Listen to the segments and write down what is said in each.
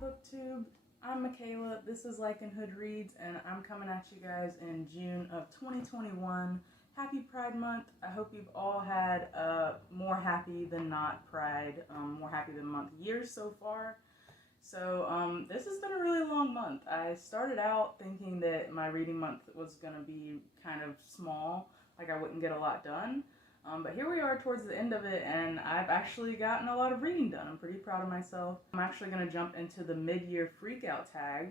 BookTube. I'm Michaela, this is LycanhoodReads, and I'm coming at you guys in June of 2021. Happy Pride Month. I hope you've all had more happy than not Pride, more happy than month years so far. So this has been a really long month. I started out thinking that my reading month was going to be kind of small, like I wouldn't get a lot done. But here we are towards the end of it, and I've actually gotten a lot of reading done. I'm pretty proud of myself. I'm actually going to jump into the Mid-Year Freakout Tag,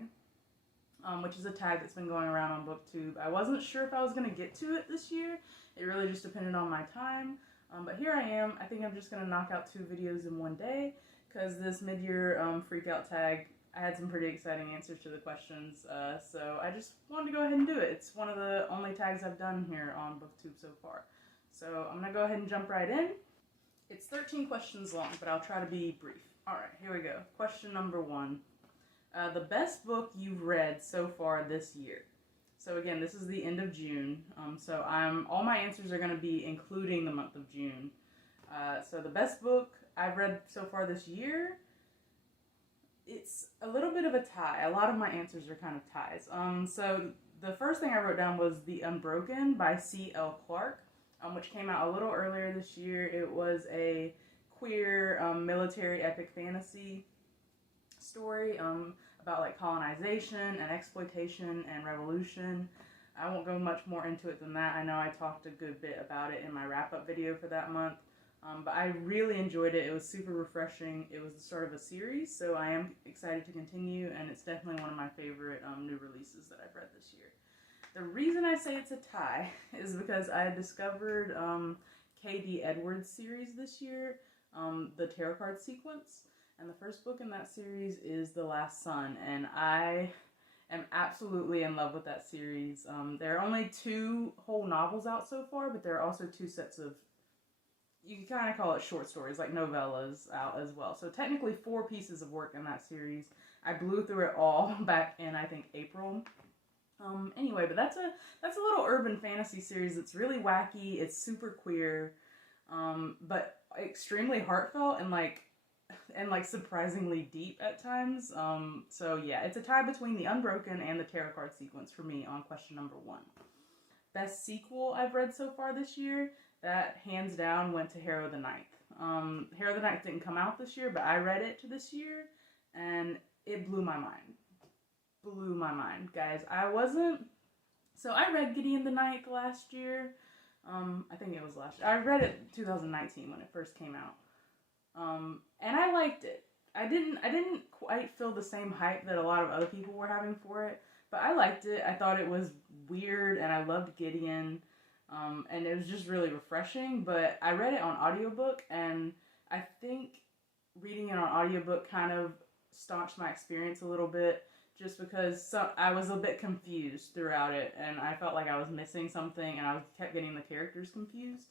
which is a tag that's been going around on BookTube. I wasn't sure if I was going to get to it this year. It really just depended on my time. But here I am. I think I'm just going to knock out 2 videos in one day, because this Mid-Year Freakout Tag, I had some pretty exciting answers to the questions, so I just wanted to go ahead and do it. It's one of the only tags I've done here on BookTube so far. So I'm going to go ahead and jump right in. It's 13 questions long, but I'll try to be brief. Alright, here we go. Question number 1. The best book you've read so far this year. So again, this is the end of June, so all my answers are going to be including the month of June. So the best book I've read so far this year, it's a little bit of a tie. A lot of my answers are kind of ties. So the first thing I wrote down was The Unbroken by C.L. Clarke. Which came out a little earlier this year. It was a queer military epic fantasy story about like colonization and exploitation and revolution. I won't go much more into it than that. I know I talked a good bit about it in my wrap-up video for that month, but I really enjoyed it. It was super refreshing. It was the start of a series, so I am excited to continue, and it's definitely one of my favorite new releases that I've read this year. The reason I say it's a tie is because I discovered K.D. Edwards' series this year, the tarot card sequence, and the first book in that series is The Last Sun, and I am absolutely in love with that series. There are only 2 whole novels out so far, but there are also 2 sets of, you can kind of call it short stories, like novellas out as well. So technically 4 pieces of work in that series. I blew through it all back in, I think, April. Anyway, but that's a little urban fantasy series. It's really wacky. It's super queer, but extremely heartfelt and like surprisingly deep at times. So yeah, it's a tie between The Unbroken and the tarot card sequence for me on question number 1. Best sequel I've read so far this year, that hands down went to Harrow the Ninth. Harrow the Ninth didn't come out this year, but I read it this year, and it blew my mind. Blew my mind, guys. I read Gideon the Ninth last year. I think it was last year. I read it 2019 when it first came out. And I liked it. I didn't quite feel the same hype that a lot of other people were having for it, but I liked it. I thought it was weird, and I loved Gideon. And it was just really refreshing, but I read it on audiobook, and I think reading it on audiobook kind of staunched my experience a little bit, just because I was a bit confused throughout it, and I felt like I was missing something, and I kept getting the characters confused.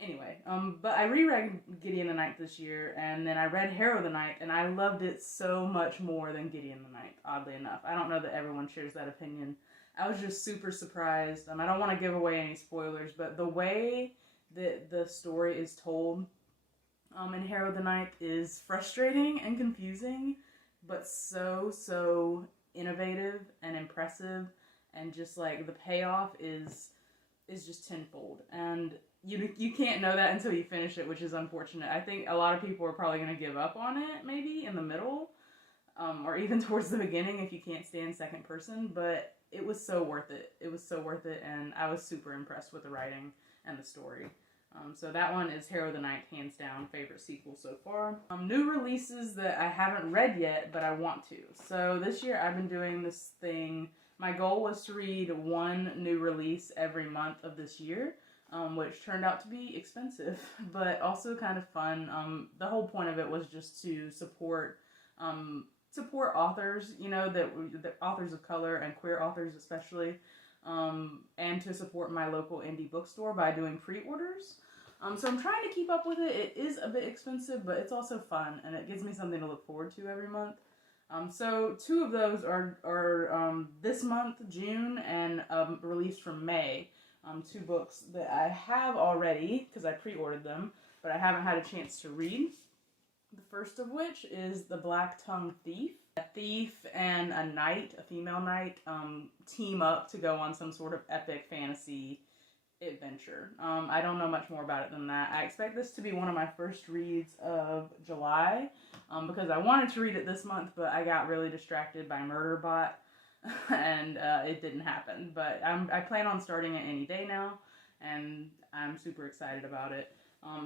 Anyway, but I reread Gideon the Ninth this year, and then I read Harrow the Ninth, and I loved it so much more than Gideon the Ninth, oddly enough. I don't know that everyone shares that opinion. I was just super surprised. I don't want to give away any spoilers, but the way that the story is told in Harrow the Ninth is frustrating and confusing, but so innovative and impressive, and just like the payoff is just tenfold, and you can't know that until you finish it, which is unfortunate. I think a lot of people are probably going to give up on it maybe in the middle, or even towards the beginning if you can't stand second person, but it was so worth it. It was so worth it, and I was super impressed with the writing and the story. So that one is Harrow the Ninth, hands down, favorite sequel so far. New releases that I haven't read yet, but I want to. So this year I've been doing this thing. My goal was to read 1 new release every month of this year, which turned out to be expensive, but also kind of fun. The whole point of it was just to support authors, you know, the authors of color and queer authors especially, and to support my local indie bookstore by doing pre-orders. So I'm trying to keep up with it. It is a bit expensive, but it's also fun, and it gives me something to look forward to every month. So 2 of those are this month, June, and released from May. 2 books that I have already, because I pre-ordered them, but I haven't had a chance to read. The first of which is The Black-Tongued Thief. A thief and a knight, a female knight, team up to go on some sort of epic fantasy adventure. I don't know much more about it than that. I expect this to be one of my first reads of July, because I wanted to read it this month, but I got really distracted by Murderbot, and it didn't happen. But I plan on starting it any day now, and I'm super excited about it.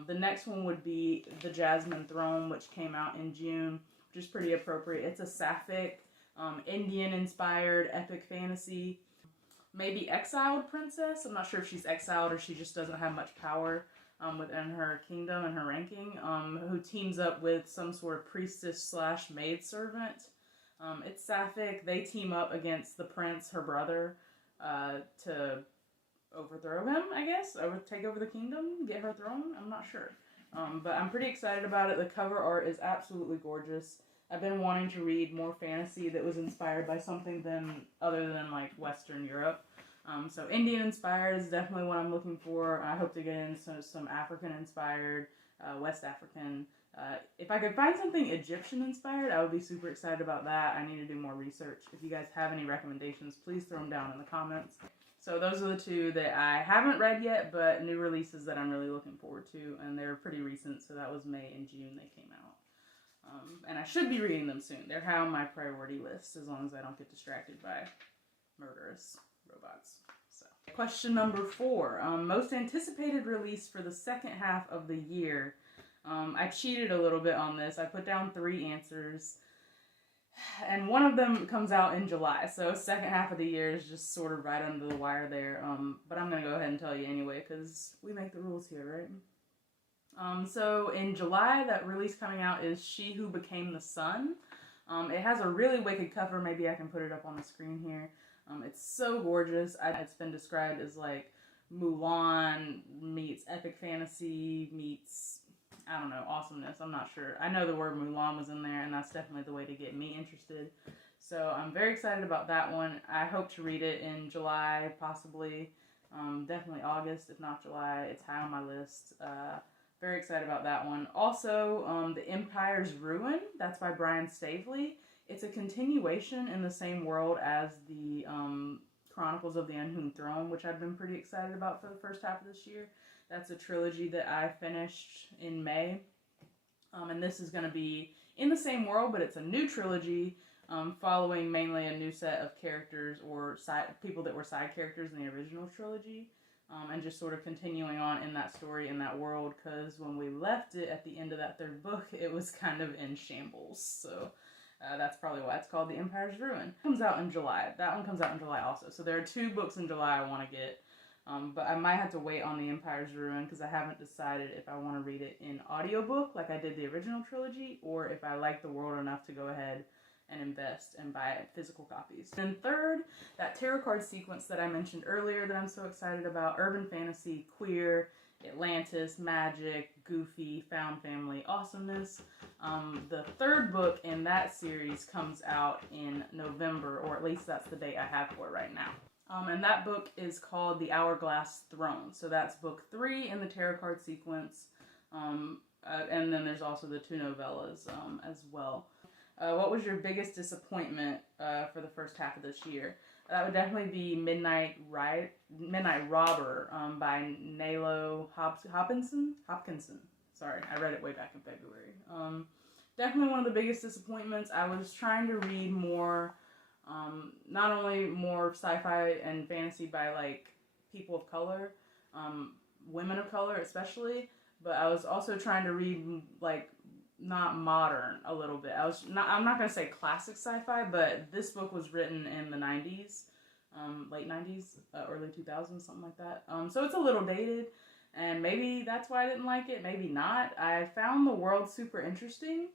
The next one would be The Jasmine Throne, which came out in June, which is pretty appropriate. It's a sapphic, Indian-inspired epic fantasy. Maybe exiled princess. I'm not sure if she's exiled or she just doesn't have much power within her kingdom and her ranking, who teams up with some sort of priestess slash maidservant. It's sapphic. They team up against the prince, her brother, to overthrow him, I guess. Take over the kingdom, get her throne. I'm not sure. But I'm pretty excited about it. The cover art is absolutely gorgeous. I've been wanting to read more fantasy that was inspired by something other than like Western Europe. So Indian inspired is definitely what I'm looking for. I hope to get into some African inspired, West African. If I could find something Egyptian inspired, I would be super excited about that. I need to do more research. If you guys have any recommendations, please throw them down in the comments. So those are the two that I haven't read yet, but new releases that I'm really looking forward to, and they're pretty recent, so that was May and June they came out. And I should be reading them soon. They're high on my priority list, as long as I don't get distracted by murderous robots. So, question number 4. Most anticipated release for the second half of the year. I cheated a little bit on this. I put down 3 answers, and one of them comes out in July. So second half of the year is just sort of right under the wire there. But I'm going to go ahead and tell you anyway, because we make the rules here, right? So in July, that release coming out is She Who Became the Sun. It has a really wicked cover. Maybe I can put it up on the screen here. It's so gorgeous. It's been described as like Mulan meets epic fantasy meets, I don't know, awesomeness. I'm not sure. I know the word Mulan was in there, and that's definitely the way to get me interested. So I'm very excited about that one. I hope to read it in July, possibly. Definitely August, if not July. It's high on my list. Very excited about that one. Also, The Empire's Ruin. That's by Brian Staveley. It's a continuation in the same world as the Chronicles of the Unhewn Throne, which I've been pretty excited about for the first half of this year. That's a trilogy that I finished in May. And this is going to be in the same world, but it's a new trilogy following mainly a new set of characters or people that were side characters in the original trilogy. And just sort of continuing on in that story, in that world, because when we left it at the end of that 3rd book, it was kind of in shambles. So that's probably why it's called The Empire's Ruin. It comes out in July. That one comes out in July also. So there are 2 books in July I want to get. But I might have to wait on The Empire's Ruin because I haven't decided if I want to read it in audiobook like I did the original trilogy, or if I like the world enough to go ahead and invest and buy physical copies. And 3rd, that tarot card sequence that I mentioned earlier that I'm so excited about. Urban fantasy, queer, Atlantis, magic, goofy, found family, awesomeness. The 3rd book in that series comes out in November, or at least that's the date I have for it right now. And that book is called The Hourglass Throne. So that's book 3 in the tarot card sequence. And then there's also the 2 novellas as well. What was your biggest disappointment for the first half of this year? That would definitely be Midnight Robber by Nalo Hopkinson. Sorry, I read it way back in February. Definitely one of the biggest disappointments. I was trying to read more, not only more sci-fi and fantasy by like people of color, women of color especially, but I was also trying to read like not modern a little bit. I'm not going to say classic sci-fi, but this book was written in the 90s, late 90s, early 2000s, something like that. So it's a little dated, and maybe that's why I didn't like it, maybe not. I found the world super interesting,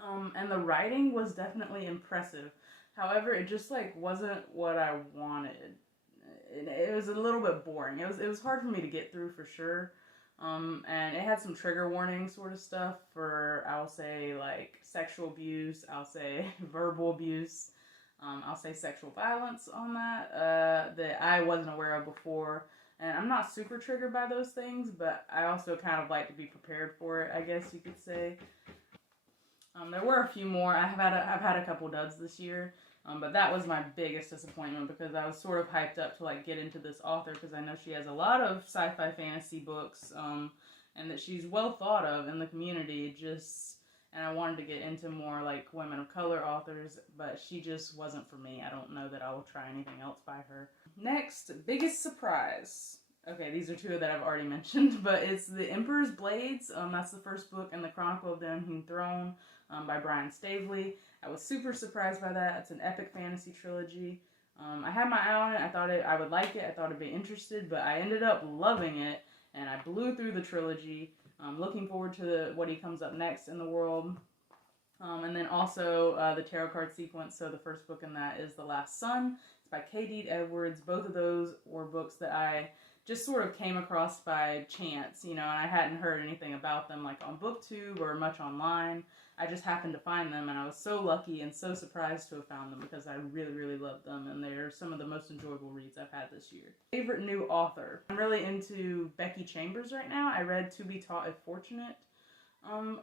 and the writing was definitely impressive. However, it just like wasn't what I wanted. It was a little bit boring. It was hard for me to get through for sure. And it had some trigger warning sort of stuff for, I'll say, like, sexual abuse, I'll say verbal abuse, I'll say sexual violence on that, that I wasn't aware of before. And I'm not super triggered by those things, but I also kind of like to be prepared for it, I guess you could say. There were a few more. I've had a couple duds this year, but that was my biggest disappointment because I was sort of hyped up to like get into this author because I know she has a lot of sci-fi fantasy books, and that she's well thought of in the community. And I wanted to get into more like women of color authors, but she just wasn't for me. I don't know that I will try anything else by her. Next, biggest surprise. Okay, these are two that I've already mentioned, but it's The Emperor's Blades. That's the first book in the Chronicle of the Unhewn Throne by Brian Staveley. I was super surprised by that. It's an epic fantasy trilogy. I had my eye on it. I thought I would like it. I thought I'd be interested, but I ended up loving it, and I blew through the trilogy. I'm looking forward to what he comes up next in the world. And then also the tarot card sequence. So the first book in that is The Last Sun. It's by K.D. Edwards. Both of those were books that I just sort of came across by chance, you know, and I hadn't heard anything about them like on BookTube or much online. I just happened to find them, and I was so lucky and so surprised to have found them because I really, really loved them, and they're some of the most enjoyable reads I've had this year. Favorite new author. I'm really into Becky Chambers right now. I read To Be Taught If Fortunate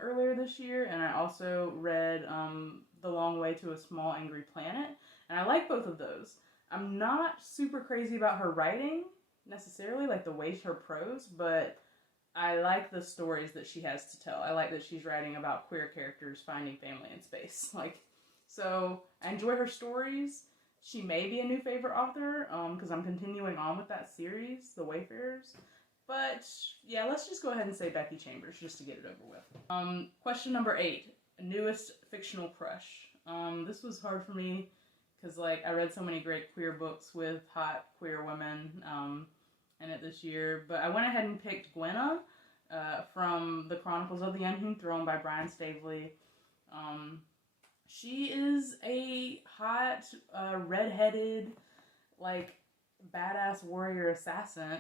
earlier this year, and I also read The Long Way to a Small Angry Planet, and I like both of those. I'm not super crazy about her writing, necessarily, like the way her prose, but I like the stories that she has to tell. I like that she's writing about queer characters finding family in space. So I enjoy her stories. She may be a new favorite author, because I'm continuing on with that series, The Wayfarers. But yeah, let's just go ahead and say Becky Chambers, just to get it over with. Question number 8, newest fictional crush. This was hard for me, because I read so many great queer books with hot queer women in it this year, but I went ahead and picked Gwenna from the Chronicles of the Unhewn Throne by Brian Staveley. She is a hot, redheaded, badass warrior assassin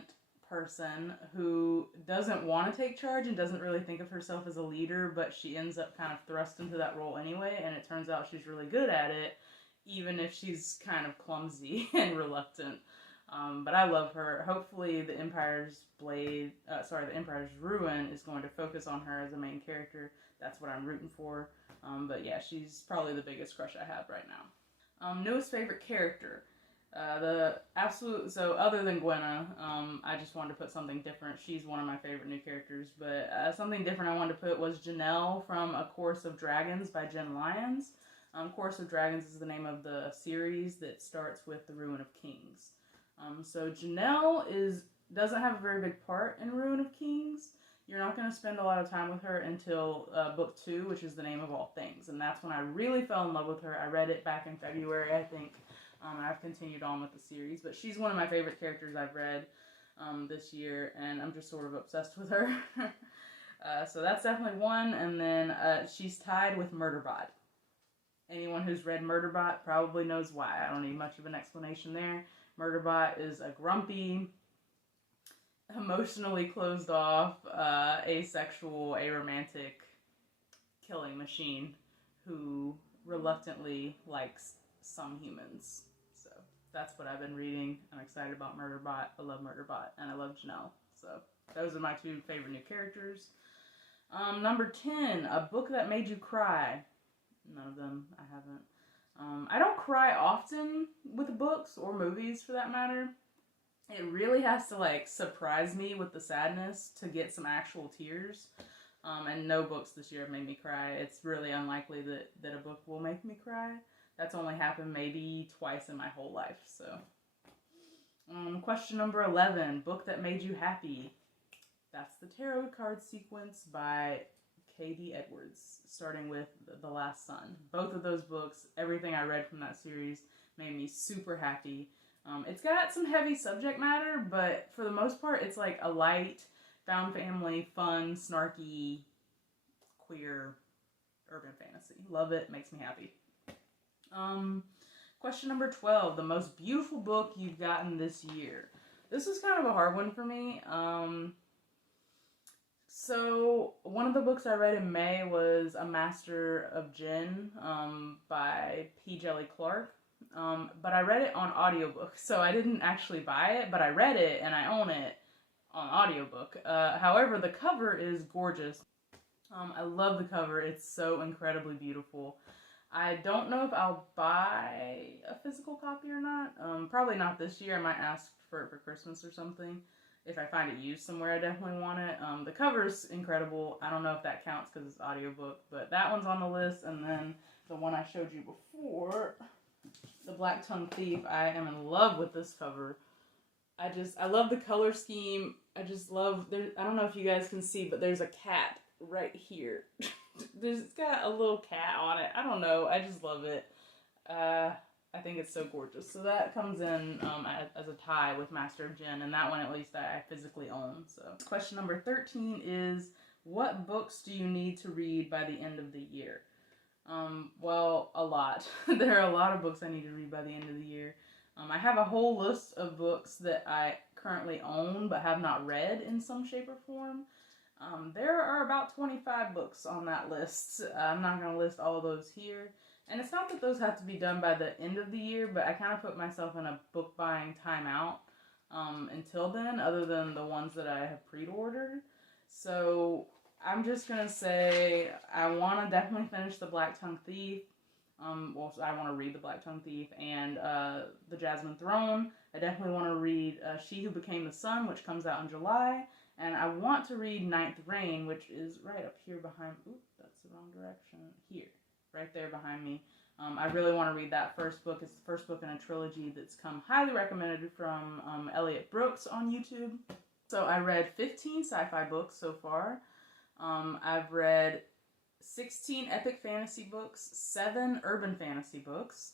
person who doesn't want to take charge and doesn't really think of herself as a leader, but she ends up kind of thrust into that role anyway, and it turns out she's really good at it, even if she's kind of clumsy and reluctant. But I love her. Hopefully the Empire's Ruin is going to focus on her as a main character. That's what I'm rooting for. But yeah, she's probably the biggest crush I have right now. Newest favorite character. So other than Gwenna, I just wanted to put something different. She's one of my favorite new characters, but something different I wanted to put was Janelle from A Chorus of Dragons by Jen Lyons. Chorus of Dragons is the name of the series that starts with The Ruin of Kings. So Janelle doesn't have a very big part in Ruin of Kings. You're not going to spend a lot of time with her until book 2, which is The Name of All Things, and that's when I really fell in love with her. I read it back in February, I think. I've continued on with the series, but she's one of my favorite characters I've read this year, and I'm just sort of obsessed with her. So that's definitely one, and then she's tied with Murderbot. Anyone who's read Murderbot probably knows why. I don't need much of an explanation there. Murderbot is a grumpy, emotionally closed off, asexual, aromantic killing machine who reluctantly likes some humans. So that's what I've been reading. I'm excited about Murderbot. I love Murderbot, and I love Janelle. So those are my 2 favorite new characters. Number 10, a book that made you cry. None of them. I haven't. I don't cry often with books or movies, for that matter. It really has to surprise me with the sadness to get some actual tears. And no books this year have made me cry. It's really unlikely that a book will make me cry. That's only happened maybe twice in my whole life. So, question number 11, book that made you happy. That's the tarot card sequence by K.D. Edwards, starting with The Last Sun. Both of those books, everything I read from that series made me super happy. It's got some heavy subject matter, but for the most part, it's a light, found family, fun, snarky, queer, urban fantasy. Love it. Makes me happy. Question number 12, the most beautiful book you've gotten this year. This was kind of a hard one for me. So one of the books I read in May was A Master of Jinn by P. Jelly Clark. But I read it on audiobook, so I didn't actually buy it, but I read it and I own it on audiobook. However, the cover is gorgeous. I love the cover. It's so incredibly beautiful. I don't know if I'll buy a physical copy or not. Probably not this year. I might ask for it for Christmas or something. If I find it used somewhere, I definitely want it. The cover's incredible. I don't know if that counts because it's audiobook, but that one's on the list. And then the one I showed you before, The Black Tongue Thief. I am in love with this cover. I love the color scheme. I just love, I don't know if you guys can see, but there's a cat right here. It's got a little cat on it. I don't know. I just love it. I think it's so gorgeous. So that comes in as a tie with Master of Jinn, and that one at least I physically own. So question number 13 is, what books do you need to read by the end of the year? Well, a lot. There are a lot of books I need to read by the end of the year. I have a whole list of books that I currently own but have not read in some shape or form. There are about 25 books on that list. I'm not going to list all of those here. And it's not that those have to be done by the end of the year, but I kind of put myself in a book buying timeout until then, other than the ones that I have pre-ordered. So I'm just going to say I want to definitely finish The Black Tongue Thief. Well, I want to read The Black Tongue Thief and The Jasmine Throne. I definitely want to read She Who Became the Sun, which comes out in July. And I want to read Ninth Reign, which is right up here behind... Oop, that's the wrong direction. Here. Right there behind me. I really want to read that first book. It's the first book in a trilogy that's come highly recommended from Elliot Brooks on YouTube. So I read 15 sci-fi books so far. I've read 16 epic fantasy books, 7 urban fantasy books.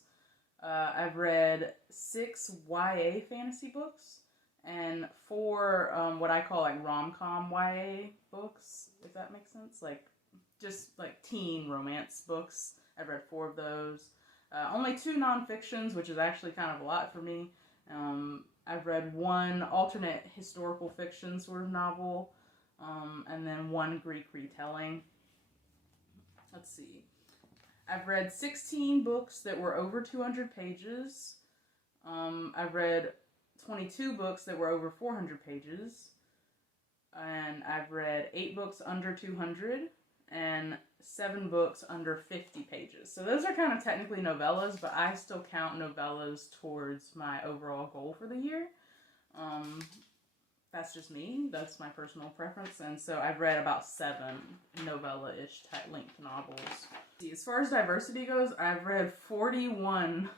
I've read 6 YA fantasy books, and 4 what I call like rom-com YA books, if that makes sense. Like, just like teen romance books. I've read 4 of those. Only 2 nonfictions, which is actually kind of a lot for me. I've read 1 alternate historical fiction sort of novel, and then 1 Greek retelling. Let's see. I've read 16 books that were over 200 pages. I've read 22 books that were over 400 pages. And I've read 8 books under 200. And 7 books under 50 pages. So those are kind of technically novellas, but I still count novellas towards my overall goal for the year. That's just me. That's my personal preference. And so I've read about 7 novella-ish type length novels. As far as diversity goes, I've read 41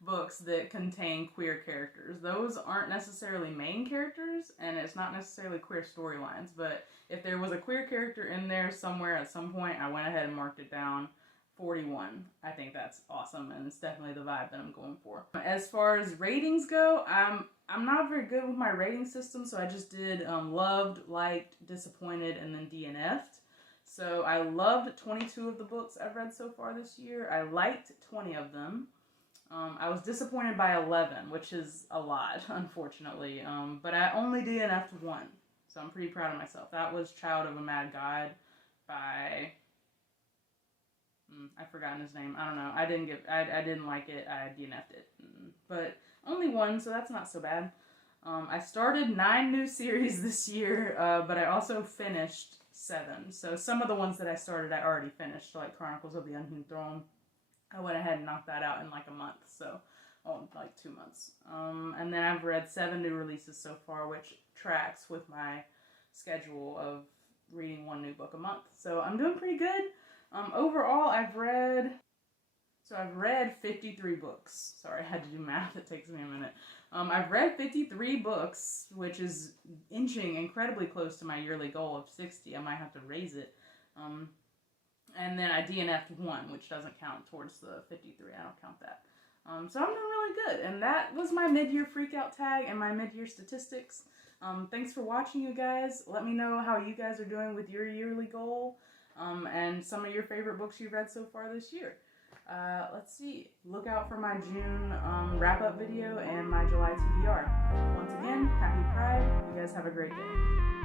books that contain queer characters. Those aren't necessarily main characters, and it's not necessarily queer storylines, but if there was a queer character in there somewhere at some point, I went ahead and marked it down. 41. I think that's awesome, and it's definitely the vibe that I'm going for. As far as ratings go, I'm not very good with my rating system, so I just did loved, liked, disappointed, and then DNF'd. So I loved 22 of the books I've read so far this year. I liked 20 of them. I was disappointed by 11, which is a lot, unfortunately. But I only DNF'd 1, so I'm pretty proud of myself. That was Child of a Mad God by... I've forgotten his name. I don't know. I didn't like it. I DNF'd it. But only 1, so that's not so bad. I started 9 new series this year, but I also finished 7. So some of the ones that I started, I already finished, like Chronicles of the Unhewn Throne. I went ahead and knocked that out in like a month, so, like 2 months. And then I've read 7 new releases so far, which tracks with my schedule of reading 1 new book a month. So I'm doing pretty good. Overall, I've read 53 books. Sorry, I had to do math. It takes me a minute. I've read 53 books, which is inching incredibly close to my yearly goal of 60. I might have to raise it. And then I DNF'd 1, which doesn't count towards the 53. I don't count that. So I'm doing really good. And that was my mid-year freakout tag and my mid-year statistics. Thanks for watching, you guys. Let me know how you guys are doing with your yearly goal. And some of your favorite books you've read so far this year. Let's see. Look out for my June wrap-up video and my July TBR. Once again, happy Pride. You guys have a great day.